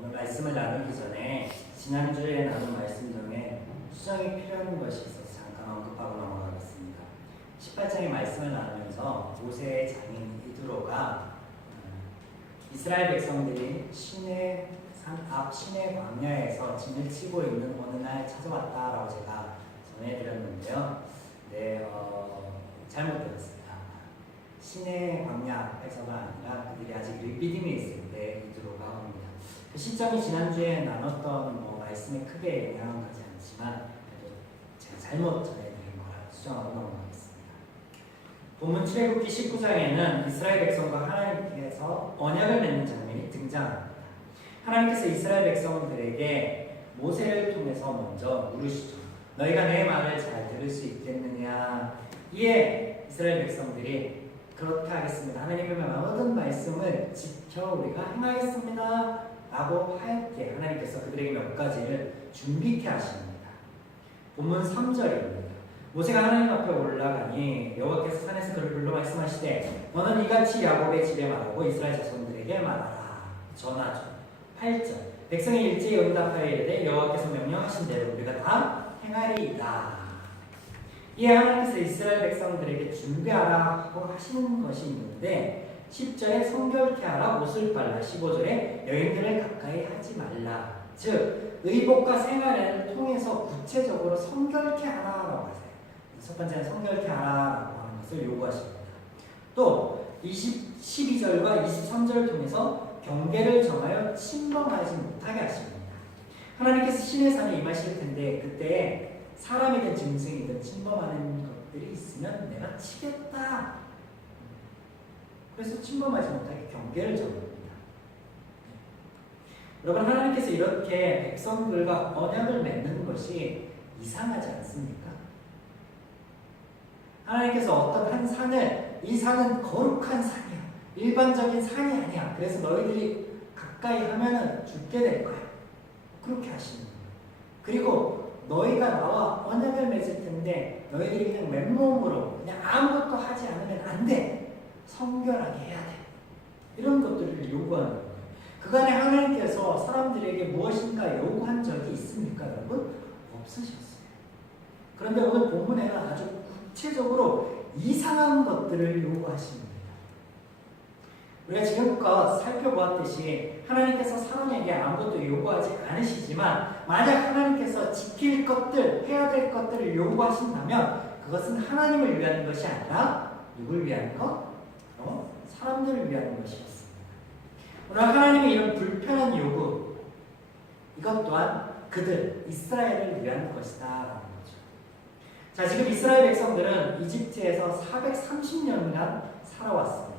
오늘 말씀을 나누기 전에 지난주에 나눈 말씀 중에 수정이 필요한 것이 있어서 잠깐 언급하고 넘어가겠습니다. 18장의 말씀을 나누면서 모세의 장인 이드로가 이스라엘 백성들이 시내 산 앞 시내 광야에서 진을 치고 있는 어느 날 찾아왔다라고 제가 전해드렸는데요. 잘못 들었습니다. 시내 광야에서가 아니라 그들이 아직 르비딤에 있을 때 이드로가 옵니다. 그 시점이 지난주에 나눴던 말씀에 크게 영향은 가지 않지만 그래도 제가 잘못 전해드린 거라 수정하고 넘어가겠습니다. 본문 출애굽기 19장에는 이스라엘 백성과 하나님께서 언약을 맺는 장면이 등장합니다. 하나님께서 이스라엘 백성들에게 모세를 통해서 먼저 물으시죠. 너희가 내 말을 잘 들을 수 있겠느냐? 이에 이스라엘 백성들이 그렇게 하겠습니다. 하나님의 모든 말씀을 지켜 우리가 행하겠습니다. 라고 할 때 하나님께서 그들에게 몇 가지를 준비케 하십니다. 본문 3절입니다. 모세가 하나님 앞에 올라가니 여호와께서 산에서 그를 불러 말씀하시되 너는 이같이 야곱의 집에 말하고 이스라엘 자손들에게 말하라. 전하죠. 8절 백성이 일제히 응답하여 이르되 여호와께서 명령하신 대로 우리가 다 행하리이다. 이에 하나님께서 이스라엘 백성들에게 준비하라고 하시는 것이 있는데 10절에 성결케 하라 옷을 빨라 15절에 여인들을 가까이 하지 말라. 즉 의복과 생활을 통해서 구체적으로 성결케 하라라고 하세요. 첫 번째는 성결케 하라라고 하는 것을 요구하십니다. 또 12절과 23절을 통해서 경계를 정하여 침범하지 못하게 하십니다. 하나님께서 신의 산에 임하실 텐데 그때 사람이든 짐승이든 침범하는 것들이 있으면 내가 치겠다. 그래서 침범하지 못하게 경계를 정합니다. 여러분, 하나님께서 이렇게 백성들과 언약을 맺는 것이 이상하지 않습니까? 하나님께서 어떤 한 산을 이 산은 거룩한 산이야. 일반적인 산이 아니야. 그래서 너희들이 가까이 하면은 죽게 될 거야. 그렇게 하시는 거예요. 그리고 너희가 나와 언약을 맺을 텐데 너희들이 그냥 맨몸으로 그냥 아무것도 하지 않으면 안 돼. 성결하게 해야 돼. 이런 것들을 요구하는 거예요. 그간에 하나님께서 사람들에게 무엇인가 요구한 적이 있습니까, 여러분? 없으셨어요. 그런데 오늘 본문에는 아주 구체적으로 이상한 것들을 요구하십니다. 우리가 지금껏 살펴보았듯이 하나님께서 사람에게 아무것도 요구하지 않으시지만 만약 하나님께서 지킬 것들, 해야 될 것들을 요구하신다면 그것은 하나님을 위한 것이 아니라 누굴 위한 것? 사람들을 위한 것이었습니다. 오늘 하나님의 이런 불편한 요구, 이것 또한 그들, 이스라엘을 위한 것이다 라는 거죠. 자, 지금 이스라엘 백성들은 이집트에서 430년간 살아왔습니다.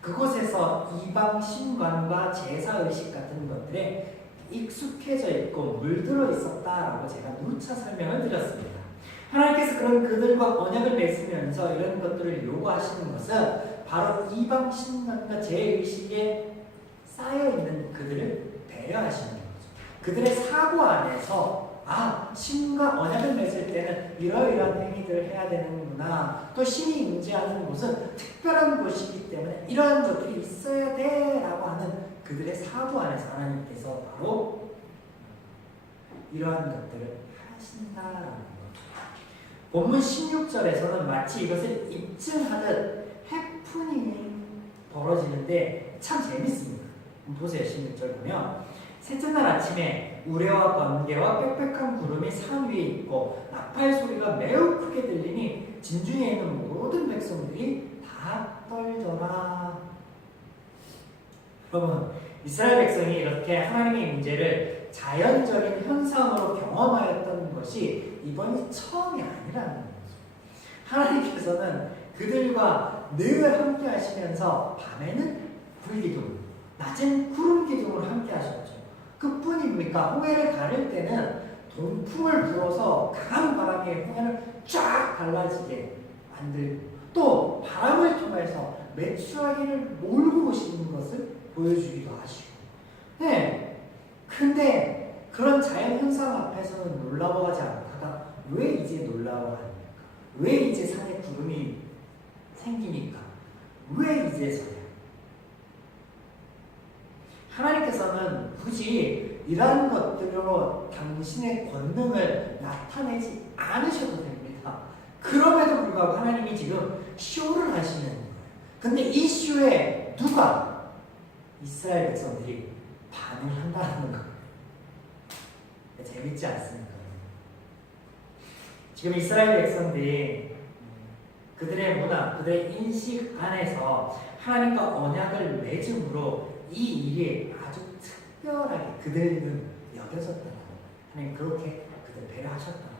그곳에서 이방 신관과 제사의식 같은 것들에 익숙해져 있고 물들어 있었다라고 제가 누차 설명을 드렸습니다. 하나님께서 그런 그들과 언약을 맺으면서 이런 것들을 요구하시는 것은 바로 이방 신관과 제의식에 쌓여있는 그들을 배려하시는 거죠. 그들의 사고 안에서 신과 언약을 맺을 때는 이러이러한 행위들을 해야 되는구나. 또 신이 임재하는 곳은 특별한 곳이기 때문에 이러한 것들이 있어야 돼 라고 하는 그들의 사고 안에서 하나님께서 바로 이러한 것들을 하신다라는 거죠. 본문 16절에서는 마치 이것을 입증하듯 해프닝이 벌어지는데 참 재밌습니다. 보세요. 16절 보면 셋째 날 아침에 우레와 번개와 빽빽한 구름이 산 위에 있고 나팔 소리가 매우 크게 들리니 진중에 있는 모든 백성들이 다 떨더라. 여러분, 이스라엘 백성이 이렇게 하나님의 임재를 자연적인 현상으로 경험하였던 것이 이번이 처음이 아니라는 거죠. 하나님께서는 그들과 늘 함께 하시면서 밤에는 불기둥, 낮엔 구름 기둥으로 함께 하셨죠. 그뿐입니까? 홍해를 가를 때는 동풍을 불어서 강한 바람에 홍해를 쫙 갈라지게 만들고 또 바람을 통해서 메추라기를 몰고 오시는 것을 보여주기도 하시고. 네. 근데 그런 자연 현상 앞에서는 놀라워하지 않다가 왜 이제 놀라워합니까? 왜 이제 산에 구름이 생기니까? 왜 이제서야? 하나님께서는 굳이 이러한 것들로 당신의 권능을 나타내지 않으셔도 됩니다. 그럼에도 불구하고 하나님이 지금 쇼를 하시는 거예요. 근데 이 쇼에 누가? 이스라엘 백성들이 반응한다는 거예요. 재밌지 않습니까? 지금 이스라엘 백성들이 그들의 문화, 그들의 인식 안에서 하나님과 언약을 맺음으로 이 일이 아주 특별하게 그들은 여겨졌다는 거예요. 하나님 그렇게 그들 배려하셨다는 거예요.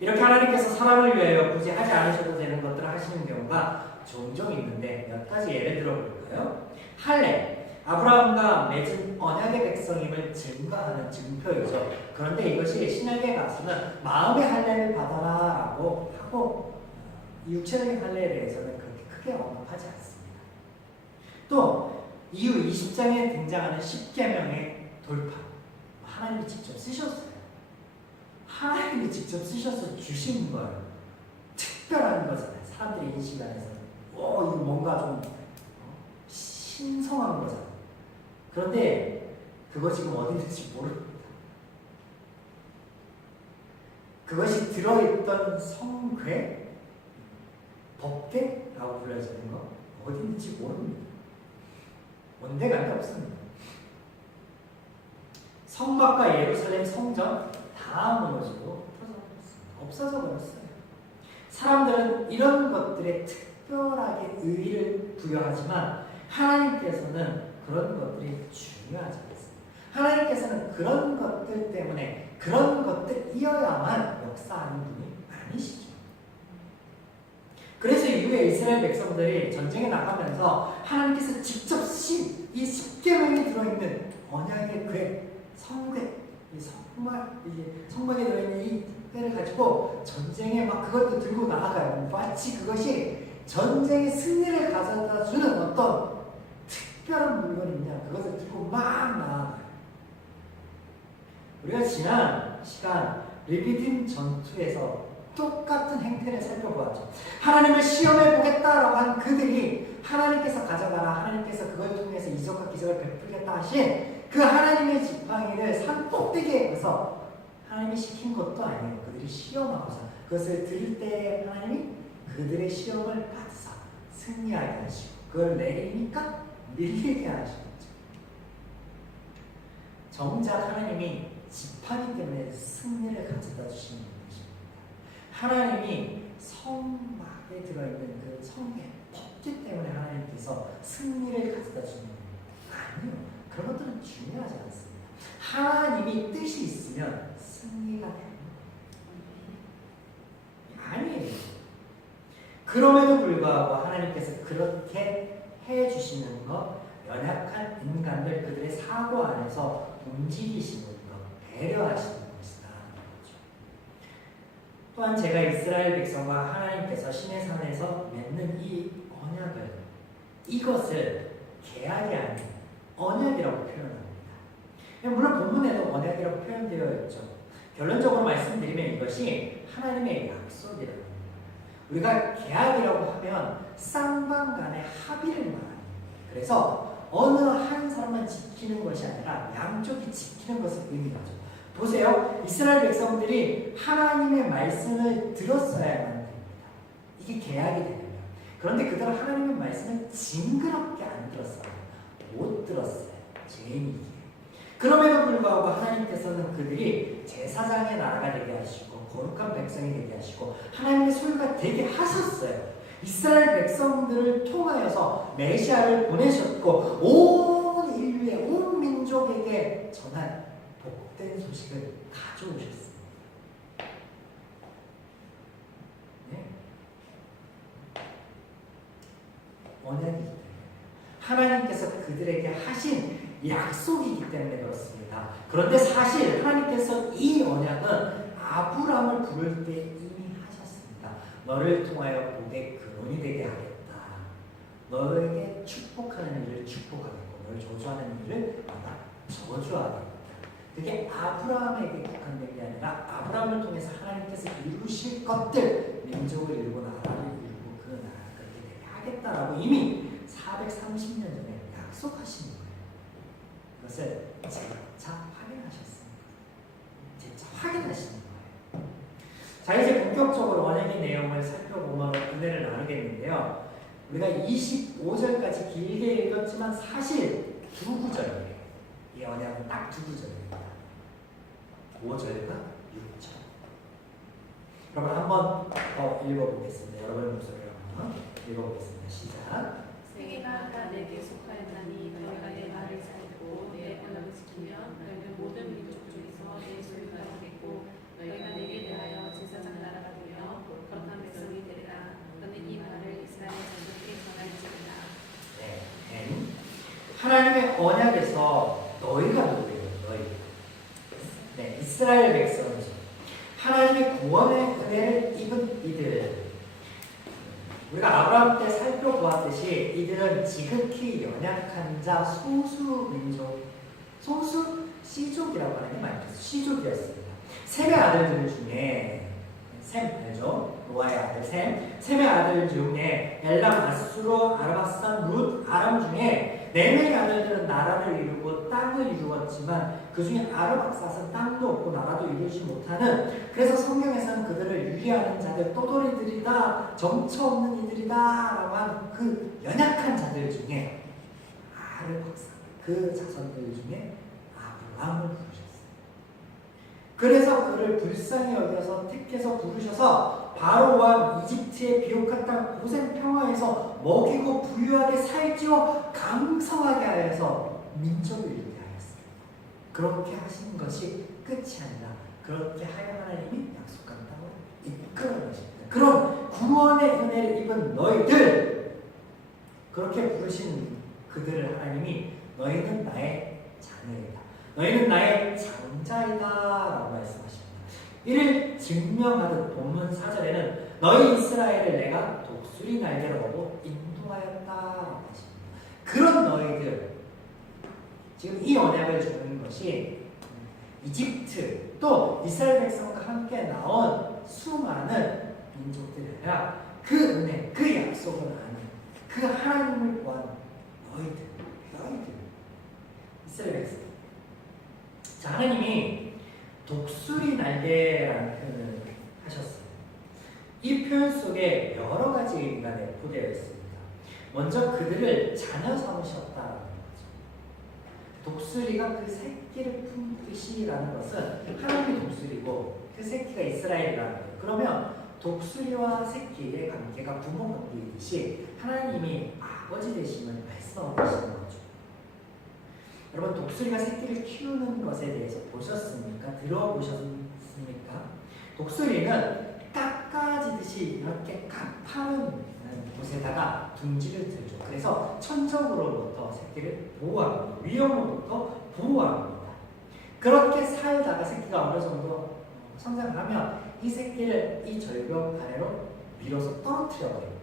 이렇게 하나님께서 사람을 위하여 굳이 하지 않으셔도 되는 것들을 하시는 경우가 종종 있는데 몇 가지 예를 들어볼까요? 할례, 아브라함과 맺은 언약의 백성임을 증거하는 증표이죠. 그런데 이것이 신약에 가서는 마음의 할례를 받아라라고 하고 육체적인 할례에 대해서는 그렇게 크게 언급하지 않습니다. 또 이후 20장에 등장하는 10계명의 돌파, 하나님이 직접 쓰셨어요. 하나님이 직접 쓰셔서 주신 거예요. 특별한 거잖아요. 사람들의 인식 안에서는 이거 뭔가 좀 신성한 거잖아요. 그런데 그거 지금 어디 있는지 모릅니다. 그것이 들어있던 성궤, 법궤라고 불려지는 거 어디 있는지 모릅니다. 온데간데 없습니다. 성막과 예루살렘 성전 다 무너지고 없어져 버렸어요. 사람들은 이런 것들에 특별하게 의의를 부여하지만 하나님께서는 그런 것들이 중요하지 않습니다. 하나님께서는 그런 것들 때문에 그런 것들이어야만 역사하는 분이 아니시죠. 그래서 이후에 이스라엘 백성들이 전쟁에 나가면서 하나님께서 직접 쓰신 이 10계명이 들어있는 언약의 궤, 성궤, 이 성막에 들어있는 이 궤를 가지고 전쟁에 막 그것도 들고 나아가요. 마치 그것이 전쟁의 승리를 가져다 주는 어떤 특별한 물건이냐, 그것을 들고 막 나아가요. 우리가 지난 시간 르비딤 전투에서 똑같은 행태를 살펴보았죠. 하나님을 시험해 보겠다라고 한 그들이 하나님께서 가져가라, 하나님께서 그걸 통해서 이적과 기적을 베풀겠다 하신 그 하나님의 지팡이를 산 꼭대기에 가서 하나님이 시킨 것도 아니에요. 그들이 시험하고자 그것을 들을 때 하나님이 그들의 시험을 받으사 승리하게 하시고 그걸 내리니까 밀리게 하시죠. 정작 하나님이 지팡이 때문에 승리를 가져다 주시는 분이십니다. 하나님이 성막에 들어있는 그 성의 법규 때문에 하나님께서 승리를 가져다 주는 분입니다. 아니요. 그런 것들은 중요하지 않습니다. 하나님이 뜻이 있으면 승리가 됩니다. 아니에요. 그럼에도 불구하고 하나님께서 그렇게 해주시는 것, 연약한 인간들 그들의 사고 안에서 움직이시는 것, 배려하시는 것이다. 또한 제가 이스라엘 백성과 하나님께서 시내 산에서 맺는 이 언약을, 이것을 계약이 아닌 언약이라고 표현합니다. 물론 본문에도 언약이라고 표현되어 있죠. 결론적으로 말씀드리면 이것이 하나님의 약속이라고 합니다. 우리가 계약이라고 하면 쌍방 간의 합의를 말합니다. 그래서 어느 한 사람만 지키는 것이 아니라 양쪽이 지키는 것을 의미하죠. 보세요. 이스라엘 백성들이 하나님의 말씀을 들었어야만 됩니다. 이게 계약이 됩니다. 그런데 그들은 하나님의 말씀을 징그럽게 안 들었어요. 못 들었어요. 죄인이기에. 그럼에도 불구하고 하나님께서는 그들이 제사장의 나라가 되게 하시고 거룩한 백성이 되게 하시고 하나님의 소유가 되게 하셨어요. 이스라엘 백성들을 통하여서 메시아를 보내셨고 온 인류의 온 민족에게 전한 복된 소식을 가져오셨습니다. 네? 언약이기 때문에 하나님께서 그들에게 하신 약속이기 때문에 그렇습니다. 그런데 사실 하나님께서 이 언약은 아브라함을 부를 때 이미 하셨습니다. 너를 통하여 복의 근원이 되게 하겠다. 너에게 축복하는 일을 축복하겠고 너를 저주하는 일을 내가 저주하겠다. 그게 아브라함에게 국한된 게 아니라 아브라함을 통해서 하나님께서 이루실 것들, 민족을 이루고 나라를 이루고 그 나라를 그렇게 되게 하겠다라고 이미 430년 전에 약속하신 거예요. 것을 재차 확인하셨습니다. 재차 확인하시는 거예요. 자, 이제 본격적으로 언약의 내용을 살펴보면 은혜를 나누겠는데요. 우리가 25절까지 길게 읽었지만 사실 두 구절이에요. 이 언약은 딱 두 구절입니다. 5절과 6절. 여러분 한번 더 읽어보겠습니다. 여러분의 목소리로 한번 읽어보겠습니다. 시작. 세계가 다 내게 속하였나니 너희가 내 말을 살고 내 언약을 지키면 너희는 모든 민족 중에서 내 소유가 되겠고 너희가 내게 대하여 제사장 나라가 되며 거룩한 백성이 되리라. 너는 이 말을 이스라엘 전국에 전할지어다. 네. 하나님의 언약에서 너희가 누구예요? 너희. 네, 이스라엘 백성이죠. 하나님의 구원의 은혜를 입은 이들. 우리가 아브라함 때 살펴보았듯이 이들은 지극히 연약한 자 소수 민족, 소수 씨족이라고 하는 게 맞죠. 씨족이었습니다. 셈의 아들들 중에 셈 알죠? 노아의 아들 셈의 아들 중에 엘람, 아수르, 아르바산, 룻, 아람 중에 4명의 아들들은 나라를 이루고 땅을 이루었지만 그 중에 아르박삿은 땅도 없고 나라도 이루지 못하는, 그래서 성경에서는 그들을 유리하는 자들, 떠돌이들이다, 정처 없는 이들이다 라고 한 그 연약한 자들 중에 아르박삿, 그 자손들 중에 아브라함을 부르셨어요. 그래서 그를 불쌍히 여겨서 택해서 부르셔서 바로와 이집트의 비옥한 땅 고센 평화에서 먹이고 부유하게 살찌워 강성하게 하여서 민족을 이루게 하였습니다. 그렇게 하신 것이 끝이 아니라 그렇게 하여 하나님이 약속한 땅을 이끌어 가십니다. 그런 구원의 은혜를 입은 너희들, 그렇게 부르신 그들을 하나님이 너희는 나의 자녀이다, 너희는 나의 장자이다 라고 말씀하십니다. 이를 증명하듯 본문 4절에는 너희 이스라엘을 내가 독수리 날개로 얻어 인도하였다 라고 하십니다. 그런 너희들, 지금 이 언약을 주는 것이 이집트 또 이스라엘 백성과 함께 나온 수많은 민족들이 아니라 그 은혜, 그 약속을 아는 그 하나님을 구한 너희들 이스라엘 백성. 자, 하나님이 독수리 날개라는 표현을 하셨어요. 이 표현 속에 여러 가지 의미가 내포되어 있습니다. 먼저 그들을 자녀 삼으셨다라는 거죠. 독수리가 그 새끼를 품듯이라는 것은 하나님이 독수리고 그 새끼가 이스라엘이라는 거예요. 그러면 독수리와 새끼의 관계가 부모 관계이듯이 하나님이 아버지 되심을 말씀하고 계시는 거죠. 여러분, 독수리가 새끼를 키우는 것에 대해서 보셨습니까? 들어보셨습니까? 독수리는 깎아지듯이 이렇게 가파른 곳에다가 둥지를 들죠. 그래서 천적으로부터 새끼를 보호합니다. 위험으로부터 보호합니다. 그렇게 살다가 새끼가 어느 정도 성장하면 이 새끼를 이 절벽 아래로 밀어서 떨어뜨려 버립니다.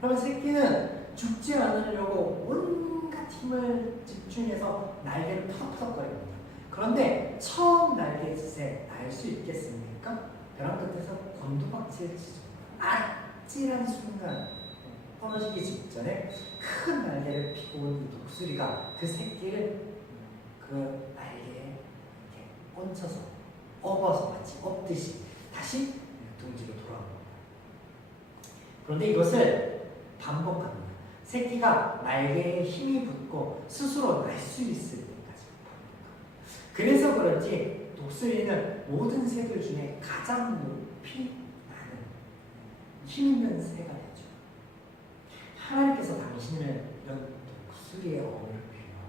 그러면 새끼는 죽지 않으려고 온갖 힘을 집중해서 날개를 푸덕푸덕거립니다. 그런데 처음 날개짓에 날 수 있겠습니까? 벼랑 끝에서 곤두박질 치죠. 아찔한 순간 떨어지기 직전에 큰 날개를 피고 온 이 독수리가 그 새끼를 그 날개에 이렇게 얹혀서 업어서 마치 업듯이 다시 둥지로 돌아옵니다. 그런데 이것을 반복합니다. 새끼가 날개에 힘이 붙고 스스로 날 수 있을 때까지 반복합니다. 그래서 그런지 독수리는 모든 새들 중에 가장 높이 나는 힘 있는 새가 되죠. 하나님께서 당신을 이런 독수리의 어머니를 비유합니다.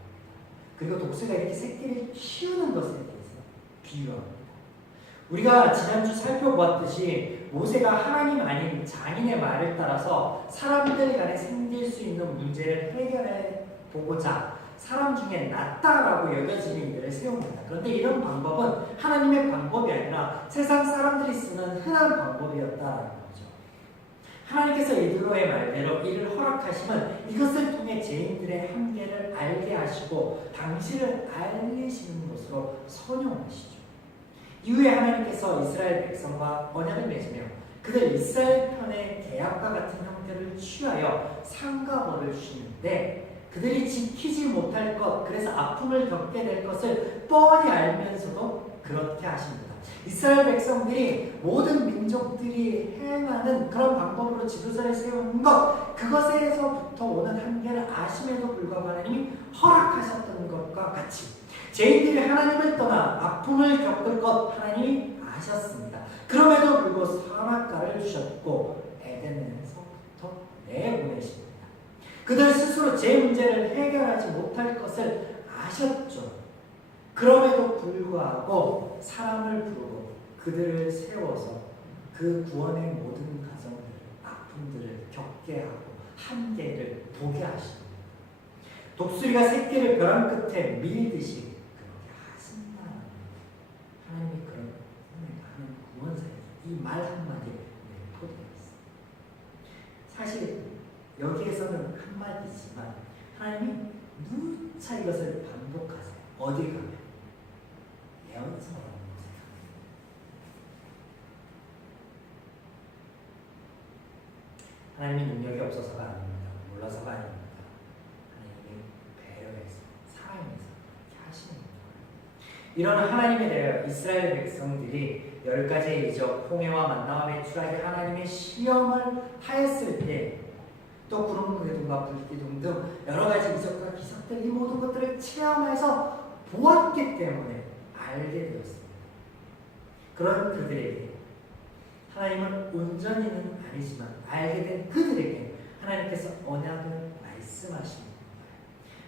그리고 독수리가 이렇게 새끼를 키우는 것에 대해서 비유합니다. 우리가 지난주 살펴보았듯이 모세가 하나님 아닌 장인의 말을 따라서 사람들 간에 생길 수 있는 문제를 해결해 보고자 사람 중에 낫다라고 여겨지는 이들을 세웁니다. 그런데 이런 방법은 하나님의 방법이 아니라 세상 사람들이 쓰는 흔한 방법이었다라는 거죠. 하나님께서 이드로의 말대로 이를 허락하시면 이것을 통해 죄인들의 한계를 알게 하시고 당신을 알리시는 것으로 선용하시죠. 이후에 하나님께서 이스라엘 백성과 언약을 맺으며 그들 이스라엘 편의 계약과 같은 형태를 취하여 상가벌을 주시는데 그들이 지키지 못할 것, 그래서 아픔을 겪게 될 것을 뻔히 알면서도 그렇게 하십니다. 이스라엘 백성들이 모든 민족들이 행하는 그런 방법으로 지도자를 세우는 것, 그것에서부터 오는 한계를 아심에도 불구하고 하나님이 허락하셨던 것과 같이 죄인들이 하나님을 떠나 아픔을 겪을 것 하나님이 아셨습니다. 그럼에도 불구하고 선악과를 주셨고 에덴에서부터 내보내십니다. 그들 스스로 제 문제를 해결하지 못할 것을 아셨죠. 그럼에도 불구하고 사람을 부르고 그들을 세워서 그 구원의 모든 과정들, 아픔들을 겪게 하고 한계를 보게 하십니다. 독수리가 새끼를 벼랑 끝에 밀듯이 그렇게 하신다. 하나님이 그런 하는 구원사예요. 이 말 한마디에 토대가 있습니다. 사실 여기에서는 한마디지만 하나님이 누차 이것을 반복하세요. 어디 가면? 예언서라는 곳에 가면. 하나님이 능력이 없어서가 아닙니다. 몰라서가 아닙니다. 하나님이 배려해서 사랑해서 이렇게 하시는 거예요. 이런 하나님에 대하여 이스라엘 백성들이 10가지의 이적, 홍해와 만나와 메추라기 하나님의 시험을 하였을 때 또 구름 기둥과 불기둥 등 여러 가지 이적과 기적들 이 모든 것들을 체험해서 보았기 때문에 알게 되었습니다. 그런 그들에게 하나님은 온전히는 아니지만 알게 된 그들에게 하나님께서 언약을 말씀하십니다.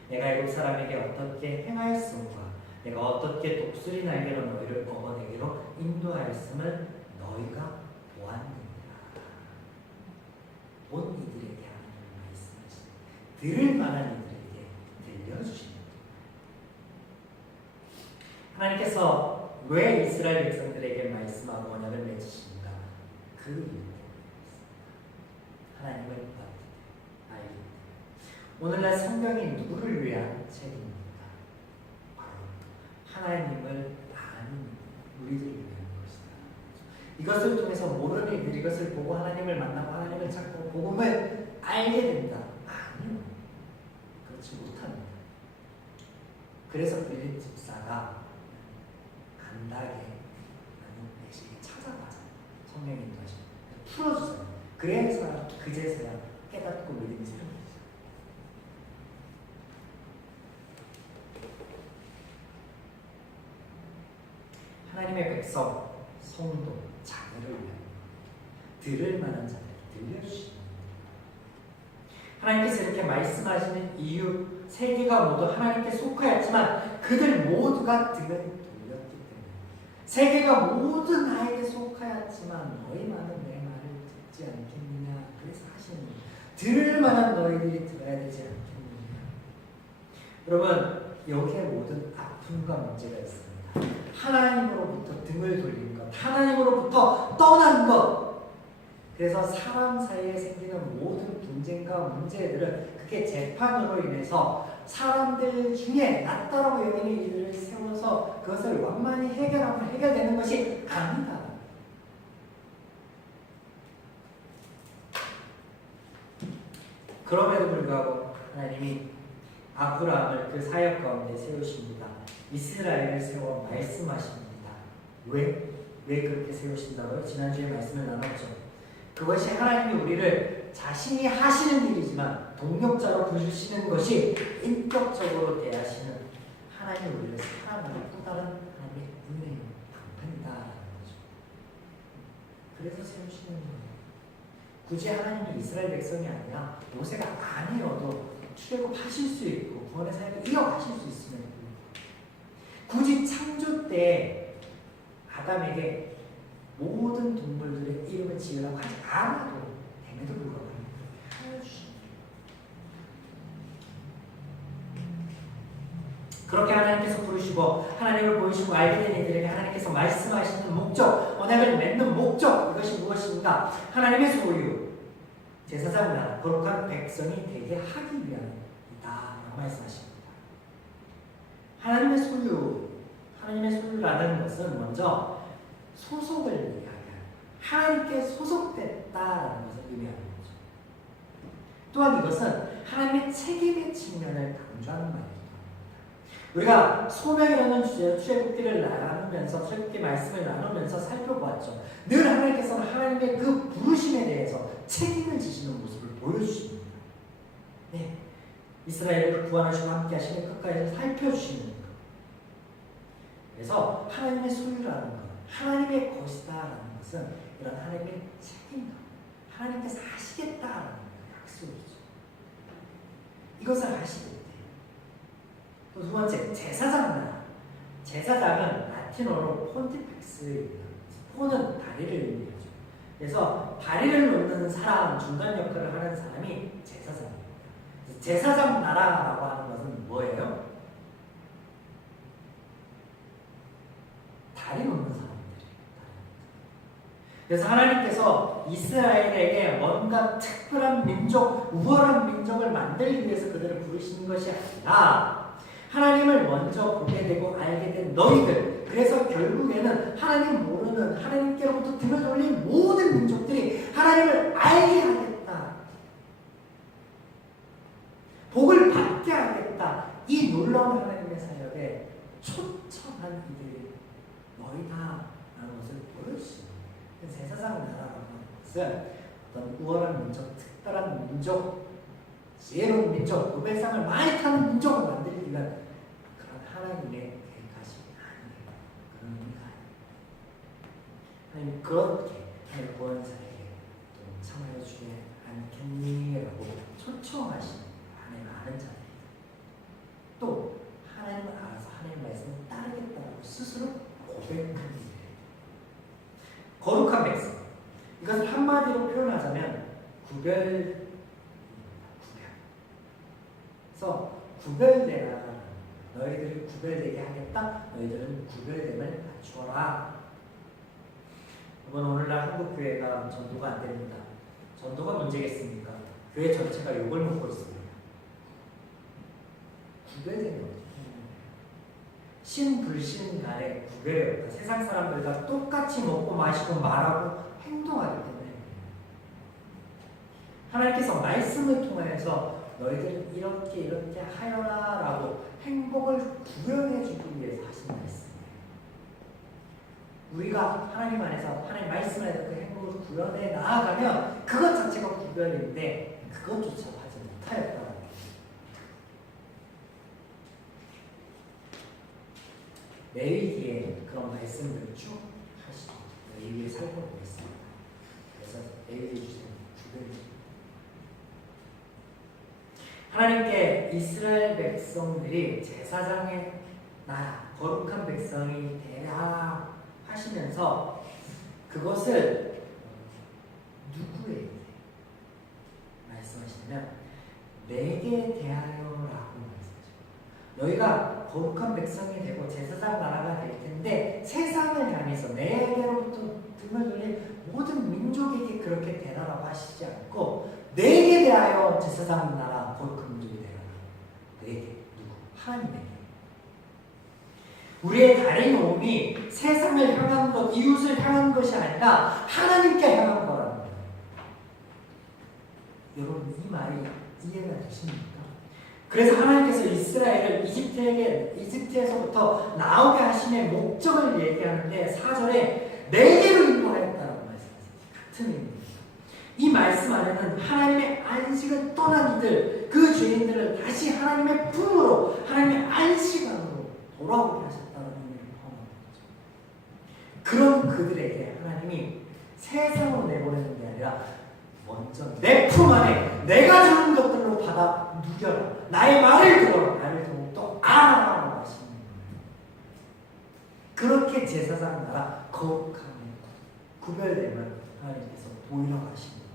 내가 애굽 사람에게 어떻게 행하였음과 내가 어떻게 독수리 날개로 너희를 얻어내기로 인도하였음을 너희가 보았느니라. 온 이들에게 하나님을 말씀하십니다. 들을 만한 이들에게 들려주십니다. 하나님께서 왜 이스라엘 백성들에게 말씀하고 언약을 맺으십니까? 그 이유 때문에 하나님을 알기 때문에. 오늘날 성경이 누구를 위한 책입니까? 바로 하나님을 아는 우리들을 위한 것이다. 이것을 통해서 모르는 이들 이것을 보고 하나님을 만나고 하나님을 찾고 복음을 알게 된다. 아니요. 그렇지 못합니다. 그래서 빌립 집사가 안다게 하는 내시에 찾아가자. 성령이 인도하십니다. 풀어주세요. 그래서 그제서야 깨닫고 믿음이 생깁니다. 하나님의 백성, 성도, 자녀를 위하여 들을 만한 자들에게 들려주십니다. 하나님께서 이렇게 말씀하시는 이유 세 개가 모두 하나님께 속하였지만 그들 모두가 등을 돌렸기 때문에 세 개가 모두 나에게 속하였지만 너희만은 내 말을 듣지 않겠느냐. 그래서 하시는 거예요. 들을 만한 너희들이 들어야 되지 않겠느냐. 여러분 여기에 모든 아픔과 문제가 있습니다. 하나님으로부터 등을 돌린 것, 하나님으로부터 떠난 것. 그래서 사람 사이에 생기는 모든 분쟁과 문제들은 그게 재판으로 인해서 사람들 중에 낫다라고 여기는 이들을 세워서 그것을 완만히 해결하고 해결되는 것이 아니다. 그럼에도 불구하고 하나님이 아브라함을 그 사역 가운데 세우십니다. 이스라엘을 세워 말씀하십니다. 왜 그렇게 세우신다고요? 지난주에 말씀을 나눴죠. 그것이 하나님이 우리를 자신이 하시는 일이지만 동력자로 부르시는 것이 인격적으로 대하시는 하나님이 우리를 사랑하는 또 다른 하나님의 은혜의 방편이다라는 거죠. 그래서 세우시는 거예요. 굳이 하나님이 이스라엘 백성이 아니라 모세가 아니어도 출애굽하실 수 있고 구원의 사역을 이어가실 수 있음에도 굳이 창조 때 아담에게 모든 동물들의 이름을 지으라고 하지 않아도 됨에도 불구하고 하여 주십니다. 그렇게 하나님께서 부르시고 하나님을 보이시고 알게 된 이들에게 하나님께서 말씀하시는 목적, 언약을 맺는 목적, 이것이 무엇입니까? 하나님의 소유, 제사장 나라, 거룩한 백성이 되게 하기 위함이다 말씀하십니다. 하나님의 소유라는 것은 먼저 소속을 이야기하는, 하나님께 소속됐다라는 것을 의미하는 거죠. 또한 이것은 하나님의 책임의 측면을 강조하는 말입니다. 우리가 소명이라는 주제로 출애굽기를 나누면서 출애굽기 말씀을 나누면서 살펴보았죠. 늘 하나님께서는 하나님의 그 부르심에 대해서 책임을 지시는 모습을 보여주십니다. 네, 이스라엘을 구원하시고 함께 하시는 끝까지 살펴주시는 것. 그래서 하나님의 소유라는 것, 하나님의 것이다라는 것은 이런 하나님의 책임감, 하나님께서 하시겠다라는 약속이죠. 이것을 하시겠대. 또 두 번째, 제사장 나라. 제사장은 라틴어로 폰티펙스입니다. 폰은 다리를 의미하죠. 그래서 다리를 놓는 사람, 중간 역할을 하는 사람이 제사장입니다. 제사장 나라라고 하는 것은 뭐예요? 다리 놓는 사람들이에요. 그래서 하나님께서 이스라엘에게 뭔가 특별한 민족, 우월한 민족을 만들기 위해서 그들을 부르시는 것이 아니라 하나님을 먼저 보게 되고 알게 된 너희들, 그래서 결국에는 하나님 모르는, 하나님께로부터 등을 돌린 모든 민족들이 하나님을 알게 하겠다, 복을 받게 하겠다, 이 놀라운 하나님의 사역에 초청한 이들이 너희다라는 것을 보여주십니다. 제사장 나라라고 하는 것은 어떤 우월한 민족, 특별한 민족, 지혜로운 민족, 노벨상을 많이 타는 민족을 만들기 위한 그런 하나님의 계획하심이 아니에요. 그런 의미가 아니에요. 하나님 그렇게 하나님 구원자에게 좀 참아여 주지 않겠니?라고 초청하시는 하나님 아는 자들이다. 또 하나님을 알아서 하나님 말씀을 따르겠다고 스스로 고백하는 일이에요. 거룩한 백성. 이것을 한마디로 표현하자면 구별. 그래서 구별되라. 너희들을 구별되게 하겠다. 너희들은 구별됨을 갖추어라. 여러분, 오늘날 한국 교회가 전도가 안 됩니다. 전도가 문제겠습니까? 교회 전체가 욕을 먹고 있습니다. 구별되면 어떻게 해요? 신불신 간에 구별이 없다. 세상 사람들과 똑같이 먹고 마시고 말하고 행동하기 때문에 하나님께서 말씀을 통하여서 너희들은 이렇게 하여라 라고 행복을 구별해 주기 위해서 하신 말씀이에요. 우리가 하나님 안에서, 하나님 말씀 안에서 그 행복을 구별해 나아가면 그것 자체가 구별인데 그것조차도 하지 못하였다. 레위기에 그런 말씀들을 쭉 하시죠. 레위기에 살펴보겠습니다. 그래서 레위기 주제는 구별입니다. 하나님께 이스라엘 백성들이 제사장의 나라, 거룩한 백성이 되라 하시면서 그것을 누구에게 말씀하시냐면 내게 대하여라고 말씀하십니다. 너희가 거룩한 백성이 되고 제사장 나라가 될 텐데 세상을 향해서 내게로부터 등을 돌린 모든 민족에게 그렇게 되라라고 하시지 않고 내게 대하여 제사장 나라 거룩한 민족이 되라. 내게, 누구? 하나님에게. 우리의 다리 놓음이 세상을 향한 것, 이웃을 향한 것이 아니라 하나님께 향한 거라는 거예요. 여러분, 이 말이 이해가 되십니까? 그래서 하나님께서 이스라엘을 이집트에서부터 나오게 하심의 목적을 얘기하는데 4절에 내게로 인도하였다라고 말씀하세요. 같은 의미입니다. 이 말씀 안에는 하나님의 안식을 떠난 이들, 그 죄인들을 다시 하나님의 품으로, 하나님의 안식안으로 돌아오게 하셨다는 의미를 포함합니다. 그런 그들에게 하나님이 세상으로 내보내는 게 아니라 먼저 내 품 안에 내가 주는 것들로 받아 누려라. 나의 말을 들어라. 나를 더욱더 알아라고 하시는 거예요. 그렇게 제사장 나라 거룩함에 구별됨을 하나님께서 보이라고 하시는 거예요.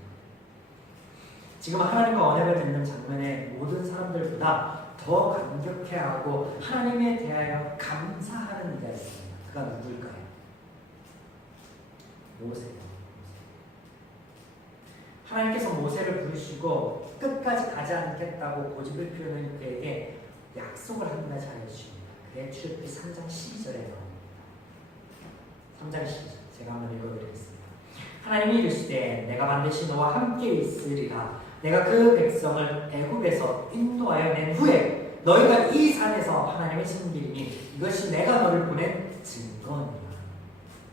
지금 하나님과 언약을 맺는 장면에 모든 사람들보다 더 감격해하고 하나님에 대하여 감사하는 이가 있습니다. 그가 누굴까요? 모세예요. 하나님께서 모세를 부르시고 끝까지 가지 않겠다고 고집을 피우는 그에게 약속을 한 가지 하여주십니다. 그게 출애굽기 3장 12절에 나옵니다. 3장 12절 제가 한번 읽어드리겠습니다. 하나님이 이르시되 내가 반드시 너와 함께 있으리라. 내가 그 백성을 애굽에서 인도하여 낸 후에 너희가 이 산에서 하나님의 신기이니 이것이 내가 너를 보낸 증거니라.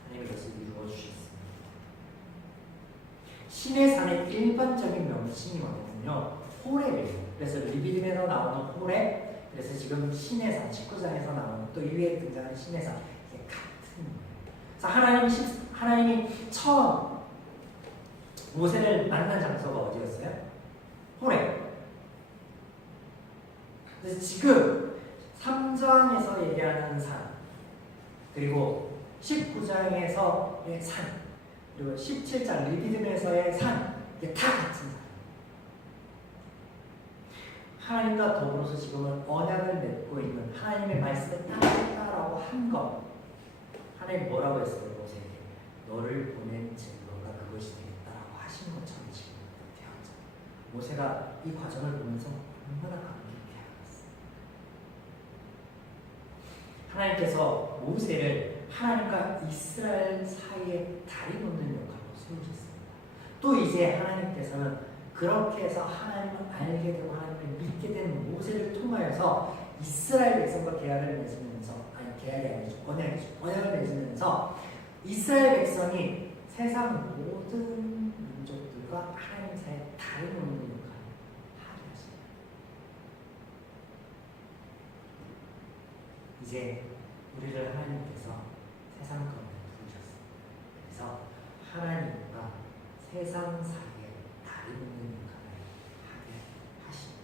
하나님이 이것을 이루어 주셨습니다. 신의 산의 일반적인 명칭이 뭐냐면요, 호렙이에요. 그래서 리비딤에서 나오는 호렙, 그래서 지금 신의 산 19장에서 나오는 또 이후에 등장하는 신의 산, 이게 같은 거예요. 그래서 하나님이 처음 모세를 만난 장소가 어디였어요? 호렙. 그래서 지금 3장에서 얘기하는 산, 그리고 19장에서의 산, 그리고 17장 리비딤에서의 산, 이게 다 같은 산. 하나님과 더불어서 지금은 언약을 맺고 있는 하나님의 말씀을 따르겠다라고 한 것. 하나님 뭐라고 했어요? 모세에게 너를 보낸 증거가 그것이 되겠다라고 하신 것처럼 지금 되었죠. 모세가 이 과정을 보면서 얼마나 감격해 하겠어요. 하나님께서 모세를 하나님과 이스라엘 사이에 다리 놓는 역할로 세우셨습니다. 또 이제 하나님께서는 그렇게 해서 하나님을 알게 되고 하나님을 믿게 된 모세를 통하여서 이스라엘 백성과 계약을 맺으면서, 아니 계약이 아니죠, 언약을 맺으면서 이스라엘 백성이 세상 모든 민족들과 하나님 사이에 다리 놓는 역할을 하게 하십니다. 이제 우리를 하나님께서 세상 가운데 부르셨습니다. 그래서 하나님과 세상 사이에 다리 놓는 역할을 하게 하십니다.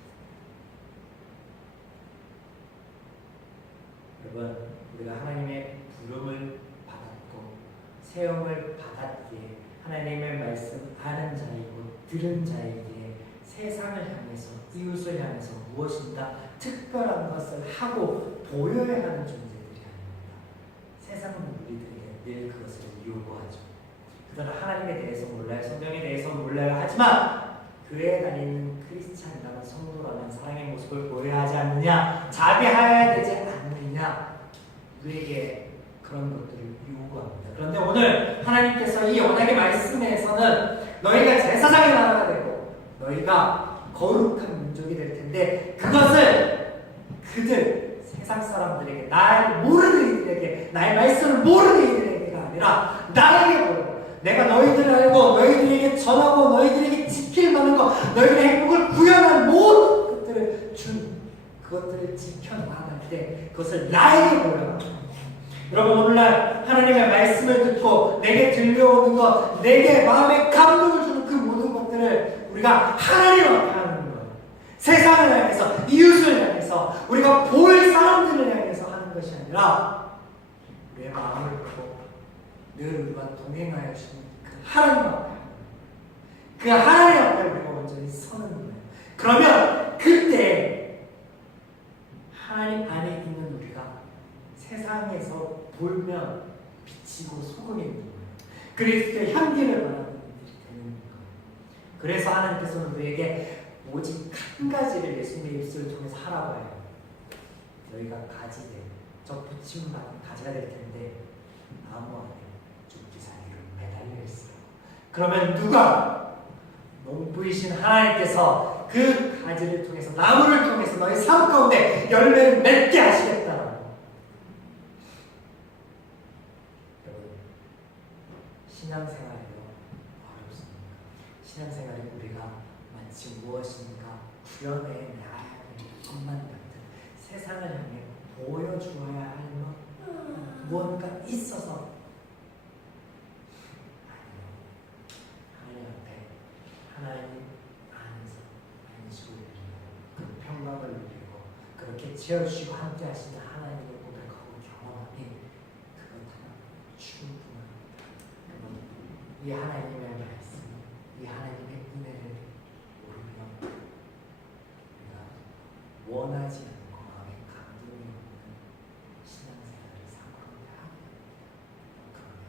여러분, 우리가 하나님의 부름을 받았고 세움을 받았기에 하나님의 말씀 아는 자이고 들은 자에게 세상을 향해서, 이웃을 향해서 무엇인가 특별한 것을 하고 보여야 하는 존재들이 아닙니다. 세상은 우리들에게 늘 그것을 요구하죠. 그들은 하나님에 대해서 몰라요. 성경에 대해서 몰라요. 하지만 교회에 다니는 크리스찬이라는 성도라는 사랑의 모습을 보여야 하지 않느냐, 자비하여야 되지 않느냐, 우리에게 그런 것들을 요구합니다. 그런데 오늘 하나님께서 이 언약의 말씀에서는 너희가 제사장의 나라가 되고 너희가 거룩한 민족이 될 텐데, 그것을 그들 세상 사람들에게, 나를 모르는 이들에게, 나의 말씀을 모르는 이들에게가 아니라 나에게 보여. 내가 너희들을 알고 너희들에게 전하고 너희들에게 지킬 만한 것, 너희들의 행복을 구현한 모든 것들을 그것들을 지켜나갈 때 그것을 나에게 보여라. 여러분, 오늘날 하나님의 말씀을 듣고 내게 들려오는 것, 내게 마음에 감동을 주는 그 모든 것들을 우리가 하나님 앞에 하는 거예요. 세상을 향해서, 이웃을 향해서, 우리가 볼 사람들을 향해서 하는 것이 아니라 우리의 마음을 보고 늘 우리와 동행하여 주시는 그 하나님 앞에, 그 하나님 앞에 우리가 온전히 서는 거예요. 그러면 그때 하나님 안에 있는 우리가 세상에서 볼면 비치고 소금이 되는 거예요. 그리스도의 향기를 바라는 일이 되는 거예요. 그래서 하나님께서는 우리에게 오직 한 가지를 예수님의 입술을 통해서 하라고 해요. 너희가 가지 되, 저 붙임 받은 가지가 될 텐데 나무 안에 죽기 살기를 매달려 있어요. 그러면 누가? 농부이신 하나님께서 그 가지를 통해서, 나무를 통해서 너희 삶 가운데 열매를 맺게 하시겠다라고. 여러분, 신앙생활이요, 어렵습니다. 신앙생활이 우리가 마치 무엇인가 구현해내야 할 것만 같은, 세상을 향해 보여주어야 할 무언가 있어서 아니요. 하나님 앞에, 하나님 안에서 안식을 누리고 그 평강을 누리고 그렇게 채워주시고 함께 하시는 하나님을 고백하고 경험하니 그것 하나 충분합니다. 이 하나님의 말씀, 이 하나님의 은혜를 모르며 우리가 원하지 않고 마음에 감동이 없는 신앙생활을 사고합니다. 그러면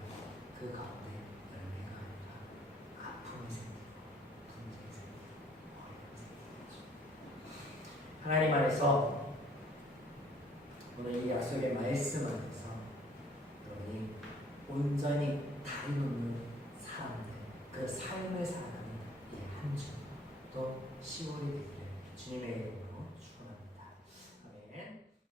그 가운데 열매가 아니라 아픔이 생기고 분쟁이 생기고 어려움이 생기죠. 하나님 안에서 오늘 이 약속의 말씀 안에서 여러분이 온전히 다리 놓는 사람들, 그 삶을 살아가는 이 한 주, 또 10월이 되기를 주님의 이름으로